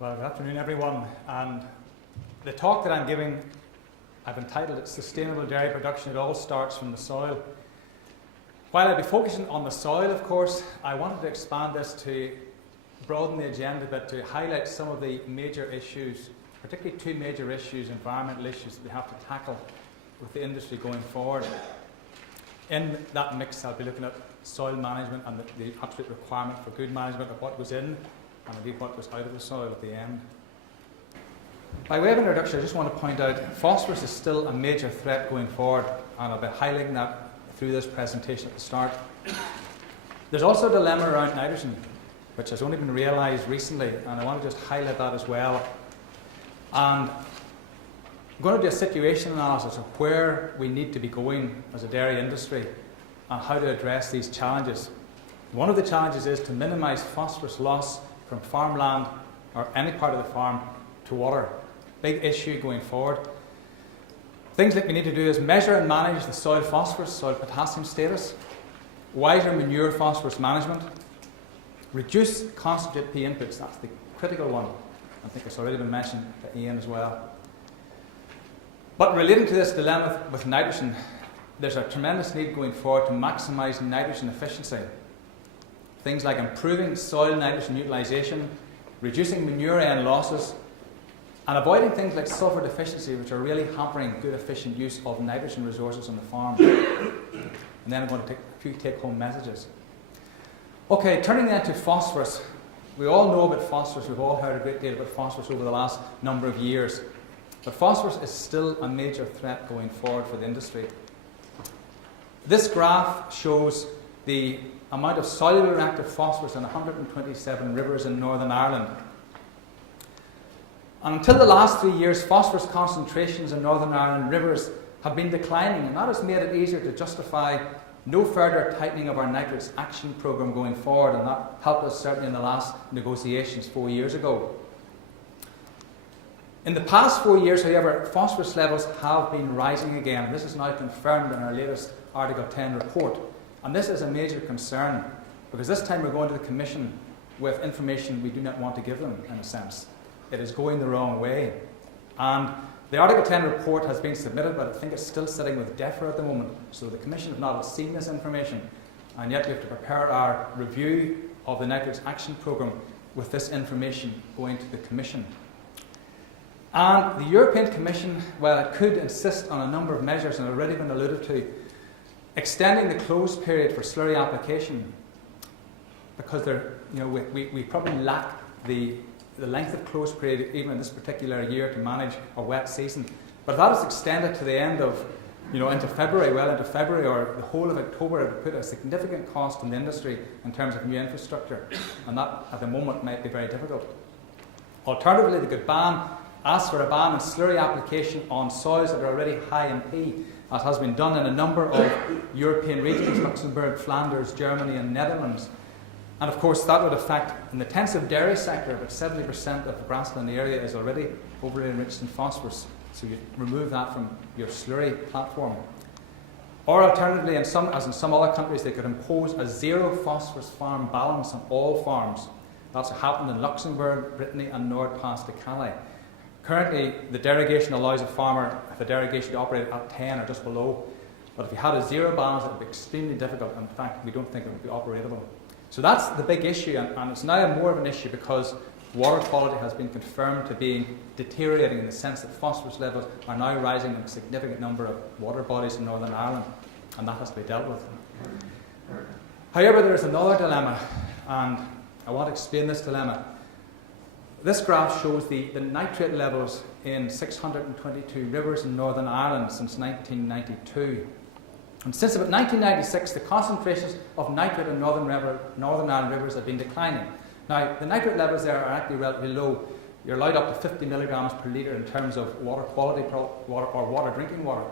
Well, good afternoon, everyone. And the talk that I'm giving, I've entitled it Sustainable Dairy Production. It all starts from the soil. While I'll be focusing on the soil, of course, I wanted to expand this to broaden the agenda a bit, to highlight some of the major issues, particularly two major issues, environmental issues that we have to tackle with the industry going forward. In that mix, I'll be looking at soil management and the absolute requirement for good management of what goes in and indeed what goes out of the soil at the end. By way of introduction, I just want to point out phosphorus is still a major threat going forward, and I'll be highlighting that through this presentation at the start. There's also a dilemma around nitrogen, which has only been realised recently, and I want to just highlight that as well. And I'm going to do a situation analysis of where we need to be going as a dairy industry and how to address these challenges. One of the challenges is to minimise phosphorus loss from farmland or any part of the farm to water. Big issue going forward. Things that we need to do is measure and manage the soil phosphorus, soil potassium status, wiser manure phosphorus management, reduce concentrate P inputs, that's the critical one. I think it's already been mentioned by Ian as well. But relating to this dilemma with nitrogen, there's a tremendous need going forward to maximise nitrogen efficiency. Things like improving soil nitrogen utilisation, reducing manure end losses, and avoiding things like sulphur deficiency, which are really hampering good efficient use of nitrogen resources on the farm. And then I'm going to take a few take-home messages. Okay, turning then to phosphorus. We all know about phosphorus, we've all heard a great deal about phosphorus over the last number of years. But phosphorus is still a major threat going forward for the industry. This graph shows the amount of soluble active phosphorus in 127 rivers in Northern Ireland. And until the last 3 years, phosphorus concentrations in Northern Ireland rivers have been declining, and that has made it easier to justify no further tightening of our nitrates action programme going forward, and that helped us certainly in the last negotiations 4 years ago. In the past 4 years, however, phosphorus levels have been rising again, and this is now confirmed in our latest Article 10 report. And this is a major concern, because this time we're going to the Commission with information we do not want to give them, in a sense. It is going the wrong way. And the Article 10 report has been submitted, but I think it's still sitting with DEFRA at the moment, so the Commission have not seen this information, and yet we have to prepare our review of the Nitrates Action Programme with this information going to the Commission. And the European Commission, while it could insist on a number of measures, and have already been alluded to, extending the close period for slurry application, because we probably lack the length of close period even in this particular year to manage a wet season. But if that is extended to the end of, into February, well into February or the whole of October, it would put a significant cost on the industry in terms of new infrastructure, and that at the moment might be very difficult. Alternatively, they could ask for a ban on slurry application on soils that are already high in P, as has been done in a number of European regions, Luxembourg, Flanders, Germany and Netherlands. And of course that would affect, in the intensive dairy sector, about 70% of the grassland area is already overly enriched in phosphorus, so you remove that from your slurry platform. Or alternatively, as in some other countries, they could impose a zero phosphorus farm balance on all farms. That's happened in Luxembourg, Brittany and Nord Pas de Calais. Currently, the derogation allows a farmer, if the derogation, to operate at 10 or just below. But if you had a zero balance, it would be extremely difficult. In fact, we don't think it would be operatable. So that's the big issue, and it's now more of an issue because water quality has been confirmed to be deteriorating in the sense that phosphorus levels are now rising in a significant number of water bodies in Northern Ireland, and that has to be dealt with. However, there is another dilemma, and I want to explain this dilemma. This graph shows the nitrate levels in 622 rivers in Northern Ireland since 1992. And since about 1996, the concentrations of nitrate in Northern Ireland rivers have been declining. Now, the nitrate levels there are actually relatively low. You're allowed up to 50 milligrams per litre in terms of water quality or drinking water.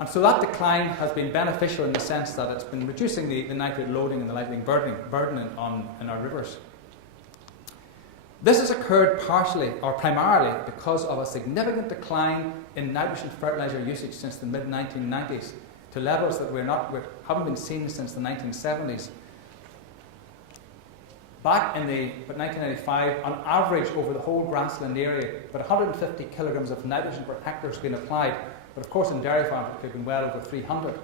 And so that decline has been beneficial in the sense that it's been reducing the nitrate loading and the nitrate burden in our rivers. This has occurred partially or primarily because of a significant decline in nitrogen fertiliser usage since the mid-1990s to levels that haven't been seen since the 1970s. back in 1995, on average over the whole grassland area, about 150 kilograms of nitrogen per hectare has been applied. But of course in dairy farms it could have been well over 300.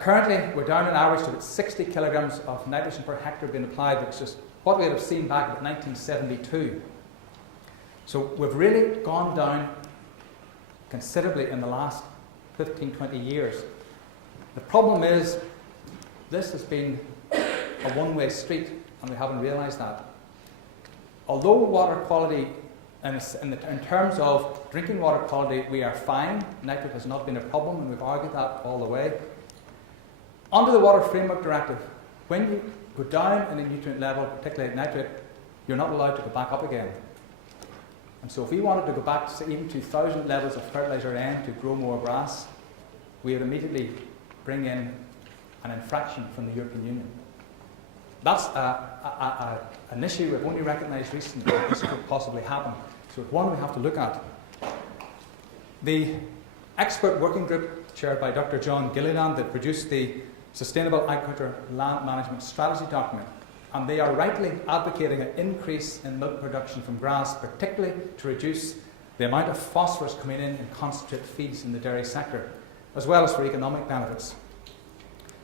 Currently we're down on average to about 60 kilograms of nitrogen per hectare being applied, which is what we would have seen back in 1972. So we've really gone down considerably in the last 15, 20 years. The problem is this has been a one-way street, and we haven't realised that. Although water quality, in terms of drinking water quality, we are fine. Nitrate has not been a problem, and we've argued that all the way. Under the Water Framework Directive, when you go down in a nutrient level, particularly nitrate, you're not allowed to go back up again. And so if we wanted to go back to even to 1,000 levels of fertiliser N to grow more grass, we would immediately bring in an infraction from the European Union. That's an issue we've only recognised recently that this could possibly happen. So it's one we have to look at. The expert working group chaired by Dr. John Gilliland that produced the Sustainable Agriculture Land Management Strategy document, and they are rightly advocating an increase in milk production from grass, particularly to reduce the amount of phosphorus coming in concentrate feeds in the dairy sector, as well as for economic benefits.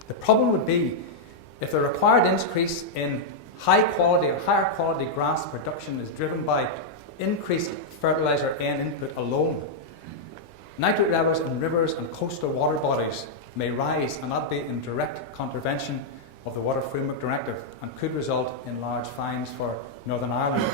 The problem would be if the required increase in high quality or higher quality grass production is driven by increased fertiliser N input alone. Nitrate levels in rivers and coastal water bodies may rise, and that be in direct contravention of the Water Framework Directive and could result in large fines for Northern Ireland.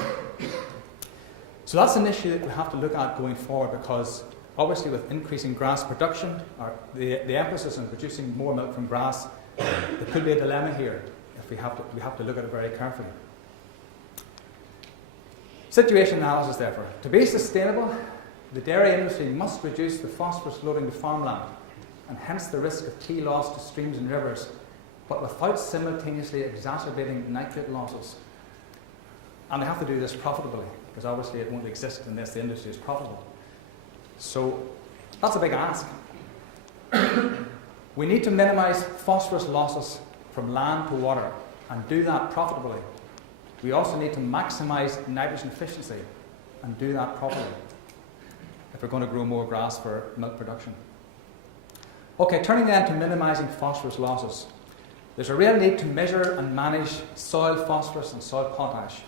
So that's an issue that we have to look at going forward, because obviously with increasing grass production, or the emphasis on producing more milk from grass, there could be a dilemma here if we have to look at it very carefully. Situation analysis, therefore. To be sustainable, the dairy industry must reduce the phosphorus loading to farmland, and hence the risk of tea loss to streams and rivers, but without simultaneously exacerbating nitrate losses. And they have to do this profitably, because obviously it won't exist unless the industry is profitable. So that's a big ask. We need to minimise phosphorus losses from land to water, and do that profitably. We also need to maximise nitrogen efficiency, and do that properly if we're going to grow more grass for milk production. Okay, turning then to minimising phosphorus losses. There's a real need to measure and manage soil phosphorus and soil potash.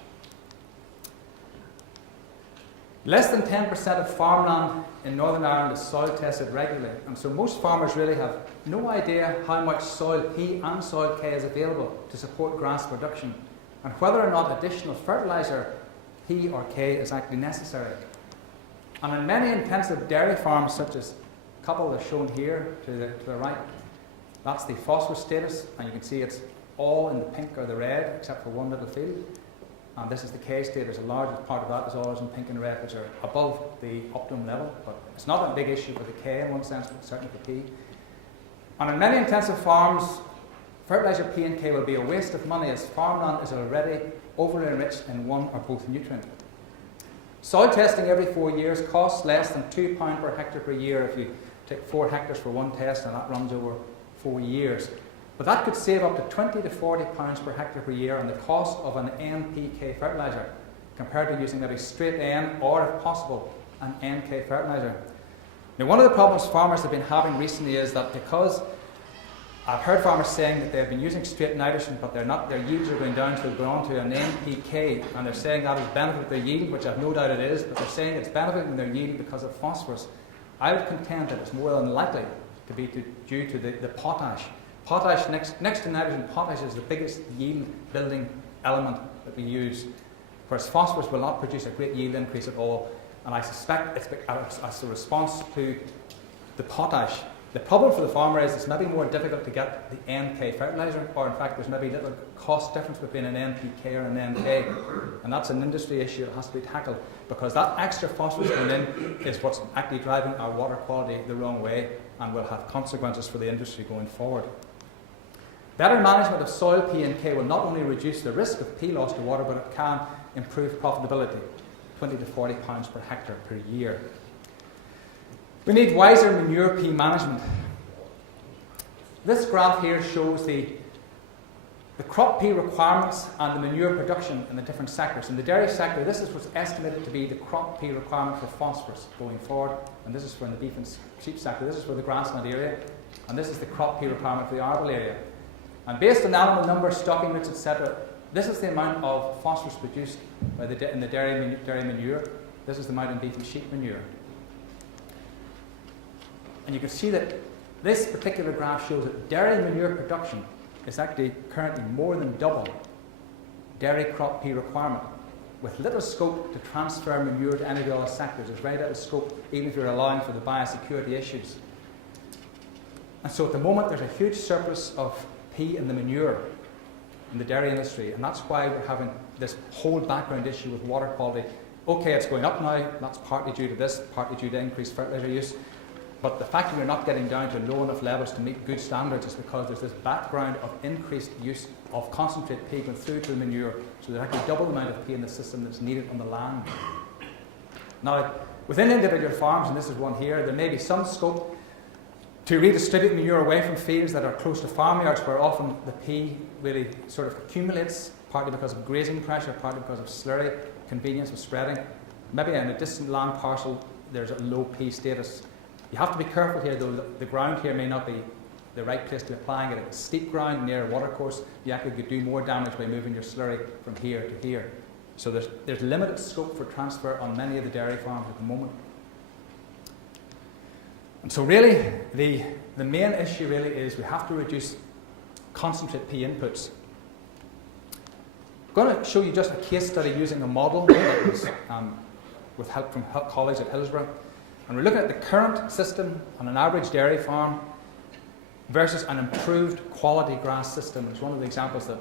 Less than 10% of farmland in Northern Ireland is soil tested regularly, and so most farmers really have no idea how much soil P and soil K is available to support grass production, and whether or not additional fertiliser P or K is actually necessary. And in many intensive dairy farms, such as a couple that are shown here to the right, that's the phosphorus status, and you can see it's all in the pink or the red, except for one little field. And this is the K status. A large part of that is always in pink and red, which are above the optimum level. But it's not a big issue for the K in one sense, but certainly for P. And in many intensive farms, fertiliser P and K will be a waste of money, as farmland is already overly enriched in one or both nutrient. Soil testing every 4 years costs less than £2 per hectare per year if you take 4 hectares for one test, and that runs over 4 years. But that could save up to £20 to £40 per hectare per year on the cost of an NPK fertiliser, compared to using maybe straight N or, if possible, an NK fertiliser. Now, one of the problems farmers have been having recently is that, because I've heard farmers saying that they've been using straight nitrogen, but their yields are going down, so they've gone on to an NPK, and they're saying that has benefited their yield, which I've no doubt it is, but they're saying it's benefiting their yield because of phosphorus. I would contend that it's more than likely to be due to the potash. Potash, next to nitrogen, potash is the biggest yield building element that we use, whereas phosphorus will not produce a great yield increase at all, and I suspect it's as a response to the potash. The problem for the farmer is it's maybe more difficult to get the NK fertiliser, or in fact there's maybe little cost difference between an NPK or an NK, and that's an industry issue that has to be tackled, because that extra phosphorus going in is what's actually driving our water quality the wrong way, and will have consequences for the industry going forward. Better management of soil P and K will not only reduce the risk of P loss to water, but it can improve profitability, £20 to £40 per hectare per year. We need wiser manure P management. This graph here shows the The crop pea requirements and the manure production in the different sectors. In the dairy sector, this is what's estimated to be the crop pea requirement for phosphorus going forward, and this is for the beef and sheep sector. This is for the grassland area, and this is the crop pea requirement for the arable area. And based on animal numbers, stocking rates, etc., this is the amount of phosphorus produced by in the dairy manure. This is the amount in beef and sheep manure. And you can see that this particular graph shows that dairy manure production is actually currently more than double dairy crop pea requirement, with little scope to transfer manure to any of the other sectors. There's very little scope, even if you're allowing for the biosecurity issues. And so at the moment, there's a huge surplus of pea in the manure in the dairy industry, and that's why we're having this whole background issue with water quality. Okay, it's going up now, that's partly due to this, partly due to increased fertiliser use. But the fact that we're not getting down to low enough levels to meet good standards is because there's this background of increased use of concentrate pea going through to the manure, so there's actually double the amount of pea in the system that's needed on the land. Now, within individual farms, and this is one here, there may be some scope to redistribute manure away from fields that are close to farmyards, where often the pea really sort of accumulates, partly because of grazing pressure, partly because of slurry, convenience of spreading. Maybe in a distant land parcel, there's a low pea status. You have to be careful here, though. The ground here may not be the right place to be applying it. If it's steep ground near a watercourse, you actually could do more damage by moving your slurry from here to here. So there's limited scope for transfer on many of the dairy farms at the moment. And so really, the main issue really is we have to reduce concentrate pea inputs. I'm going to show you just a case study using a model that was with help from colleagues at Hillsborough. And we're looking at the current system on an average dairy farm versus an improved quality grass system. It's one of the examples that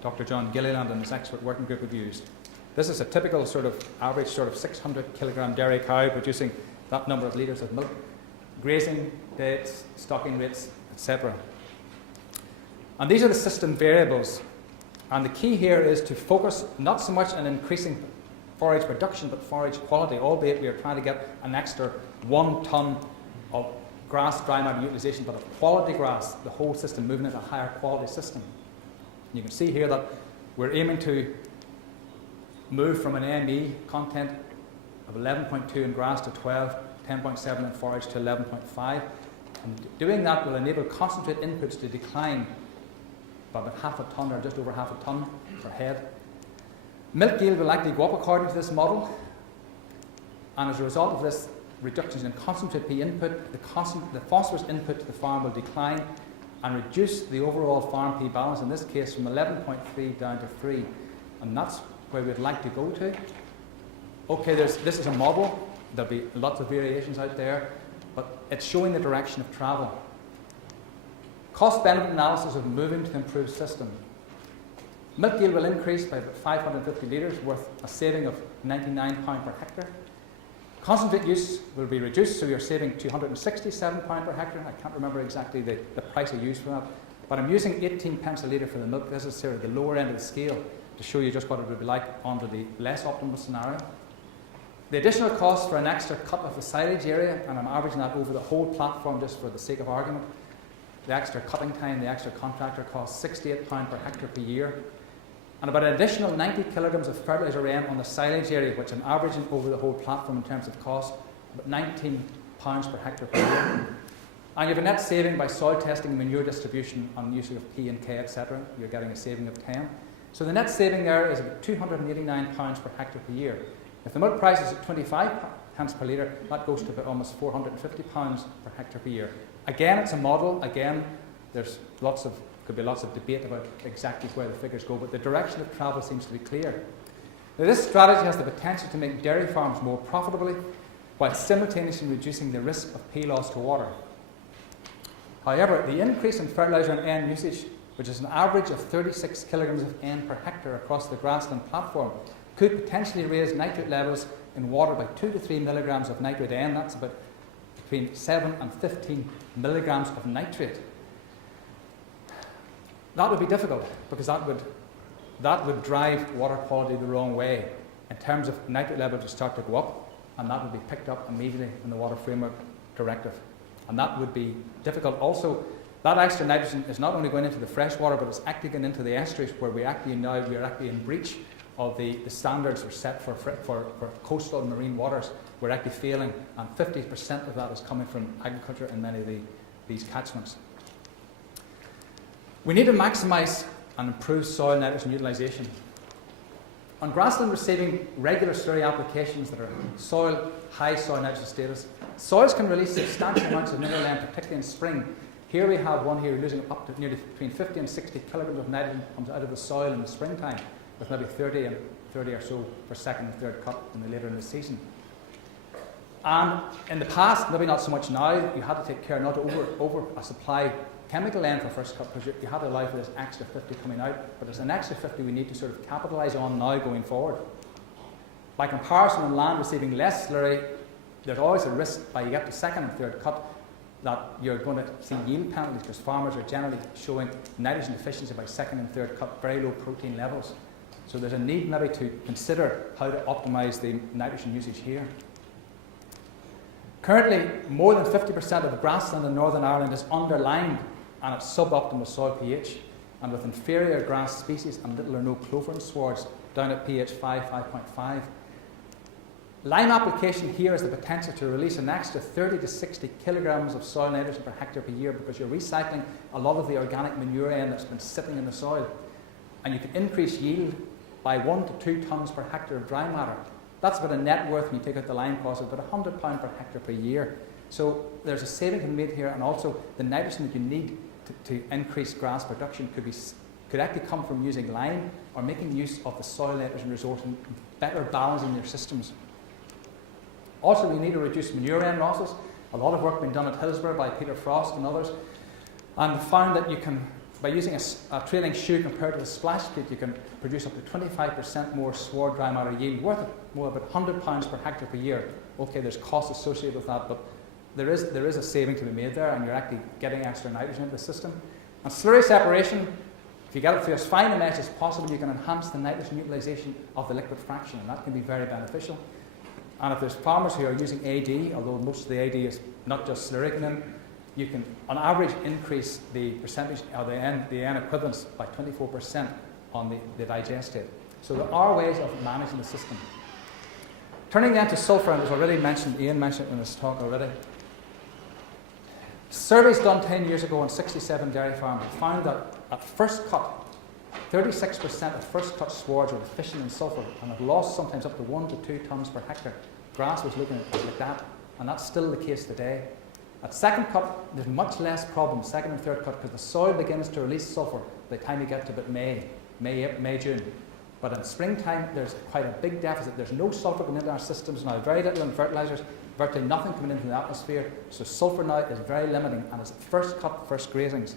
Dr. John Gilliland and his expert working group have used. This is a typical sort of average sort of 600 kilogram dairy cow producing that number of litres of milk, grazing dates, stocking rates, etc. And these are the system variables. And the key here is to focus not so much on increasing forage production, but forage quality, albeit we are trying to get an extra 1 tonne of grass dry matter utilisation, but of quality grass, the whole system moving into a higher quality system. And you can see here that we're aiming to move from an AME content of 11.2 in grass to 12, 10.7 in forage to 11.5. And doing that will enable concentrate inputs to decline by about half a tonne or just over half a tonne per head. Milk yield will likely go up according to this model, and as a result of this reductions in concentrate pea input, the phosphorus input to the farm will decline and reduce the overall farm pea balance, in this case from 11.3 down to 3, and that's where we'd like to go to. Okay, this is a model, there'll be lots of variations out there, but it's showing the direction of travel. Cost-benefit analysis of moving to the improved system. Milk yield will increase by about 550 litres, worth a saving of £99 per hectare. Concentrate use will be reduced, so you're saving £267 per hectare. I can't remember exactly the price I used for that, but I'm using 18 pence a litre for the milk. This is sort of the lower end of the scale to show you just what it would be like under the less optimal scenario. The additional cost for an extra cut of the silage area, and I'm averaging that over the whole platform just for the sake of argument. The extra cutting time, the extra contractor costs £68 per hectare per year. And about an additional 90 kilograms of fertiliser N on the silage area, which I'm averaging over the whole platform in terms of cost, about £19 per hectare per year. And you have a net saving by soil testing and manure distribution on use of P and K, etc. You're getting a saving of 10. So the net saving there is about £289 per hectare per year. If the milk price is at 25 pence per litre, that goes to about almost £450 per hectare per year. Again, it's a model. Again, there's could be lots of debate about exactly where the figures go, but the direction of travel seems to be clear. Now, this strategy has the potential to make dairy farms more profitably, while simultaneously reducing the risk of pea loss to water. However, the increase in fertiliser and N usage, which is an average of 36 kilograms of N per hectare across the grassland platform, could potentially raise nitrate levels in water by 2 to 3 milligrams of nitrate N. That's about between 7 and 15 milligrams of nitrate. That would be difficult, because that would drive water quality the wrong way in terms of nitrate levels would start to go up, and that would be picked up immediately in the Water Framework Directive. And that would be difficult also That extra nitrogen is not only going into the fresh water, but it's actually going into the estuaries where we are actually in breach of the standards are set for coastal and marine waters. We're actually failing, and 50% of that is coming from agriculture in many of these catchments. We need to maximise and improve soil nitrogen utilisation. On grassland receiving regular slurry applications that are high soil nitrogen status, soils can release substantial amounts of mineral iron, particularly in spring. Here we have one here losing up to nearly between 50 and 60 kilograms of nitrogen comes out of the soil in the springtime, with maybe 30 or so for second and third cut later in the season. And in the past, maybe not so much now, you had to take care not to over supply chemical N for first cut, because you had to allow for this extra 50 coming out, but there's an extra 50 we need to sort of capitalise on now going forward. By comparison, on land receiving less slurry, there's always a risk by you get to second and third cut that you're going to see yield penalties, because farmers are generally showing nitrogen deficiency by second and third cut, very low protein levels. So there's a need maybe to consider how to optimise the nitrogen usage here. Currently, more than 50% of grassland in Northern Ireland is underlined and at suboptimal soil pH, and with inferior grass species and little or no clover swards down at pH 5.5. Lime application here has the potential to release an extra 30 to 60 kilograms of soil nitrogen per hectare per year, because you're recycling a lot of the organic manure N that's been sitting in the soil. And you can increase yield by 1 to 2 tonnes per hectare of dry matter. That's about a net worth, when you take out the lime cost, of about £100 per hectare per year. So there's a saving to be made here, and also the nitrogen that you need to increase grass production could actually come from using lime or making use of the soil nitrogen resource and better balancing your systems. Also, we need to reduce manure N losses. A lot of work being done at Hillsborough by Peter Frost and others, and found that you can, by using a trailing shoe compared to a splash plate, you can produce up to 25% more sward dry matter yield, worth more about £100 per hectare per year. Okay, there's costs associated with that, but there is a saving to be made there, and you're actually getting extra nitrogen into the system. And slurry separation, if you get it through as fine a mesh as possible, you can enhance the nitrogen utilisation of the liquid fraction, and that can be very beneficial. And if there's farmers who are using AD, although most of the AD is not just slurry in, you can, on average, increase the percentage of the N equivalence by 24% on the digestate. So there are ways of managing the system. Turning then to sulphur, and as already mentioned, Ian mentioned it in his talk already. Surveys done 10 years ago on 67 dairy farms found that at first cut, 36% of first cut swards were deficient in sulphur, and have lost sometimes up to 1 to 2 tonnes per hectare. Grass was looking at it like that, and that's still the case today. At second cut, there's much less problem, second and third cut, because the soil begins to release sulphur by the time you get to about May, June. But in springtime, there's quite a big deficit. There's no sulphur coming into our systems now, very little in fertilisers, virtually nothing coming into the atmosphere. So sulphur now is very limiting, and it's first cut, first grazings.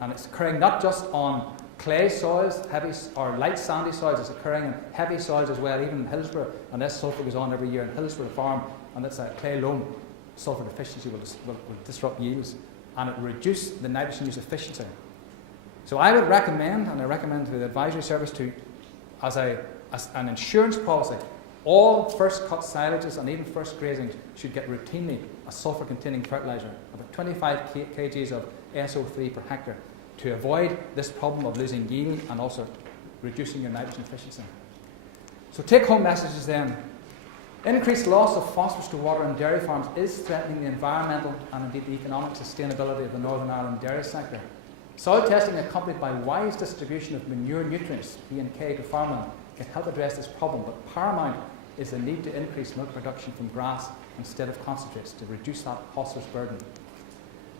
And it's occurring not just on clay soils, heavy or light sandy soils, it's occurring in heavy soils as well, even in Hillsborough, and this sulphur goes on every year in Hillsborough Farm, and it's a clay loam. Sulphur deficiency will disrupt yields, and it will reduce the nitrogen use efficiency. So I would recommend, and I recommend to the advisory service to, as an insurance policy, all first cut silages and even first grazings should get routinely a sulphur containing fertiliser, about 25 kgs of SO3 per hectare, to avoid this problem of losing yield and also reducing your nitrogen efficiency. So take home messages then. Increased loss of phosphorus to water in dairy farms is threatening the environmental and indeed the economic sustainability of the Northern Ireland dairy sector. Soil testing accompanied by wise distribution of manure nutrients, P and K, to farmland can help address this problem, but paramount is the need to increase milk production from grass instead of concentrates to reduce that phosphorus burden.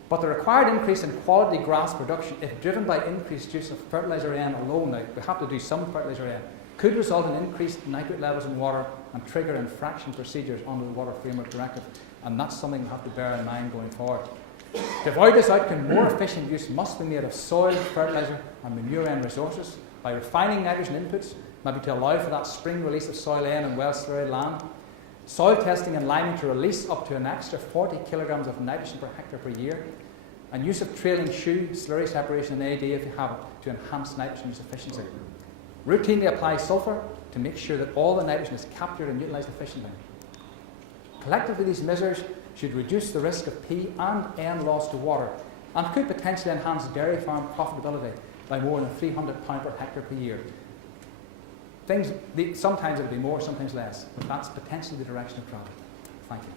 But the required increase in quality grass production, if driven by increased use of fertiliser N alone, now we have to do some fertiliser N, could result in increased nitrate levels in water and trigger infraction procedures under the Water Framework Directive, and that's something we have to bear in mind going forward. To avoid this outcome, more efficient use must be made of soil, fertiliser and manure N resources by refining nitrogen inputs, maybe to allow for that spring release of soil N in well-slurried land, soil testing and liming to release up to an extra 40 kilograms of nitrogen per hectare per year, and use of trailing shoe, slurry separation and AD if you have it, to enhance nitrogen use efficiency. Routinely apply sulphur to make sure that all the nitrogen is captured and utilised efficiently. Collectively, these measures should reduce the risk of P and N loss to water, and could potentially enhance dairy farm profitability by more than £300 per hectare per year. Sometimes it'll be more, sometimes less, but that's potentially the direction of travel. Thank you.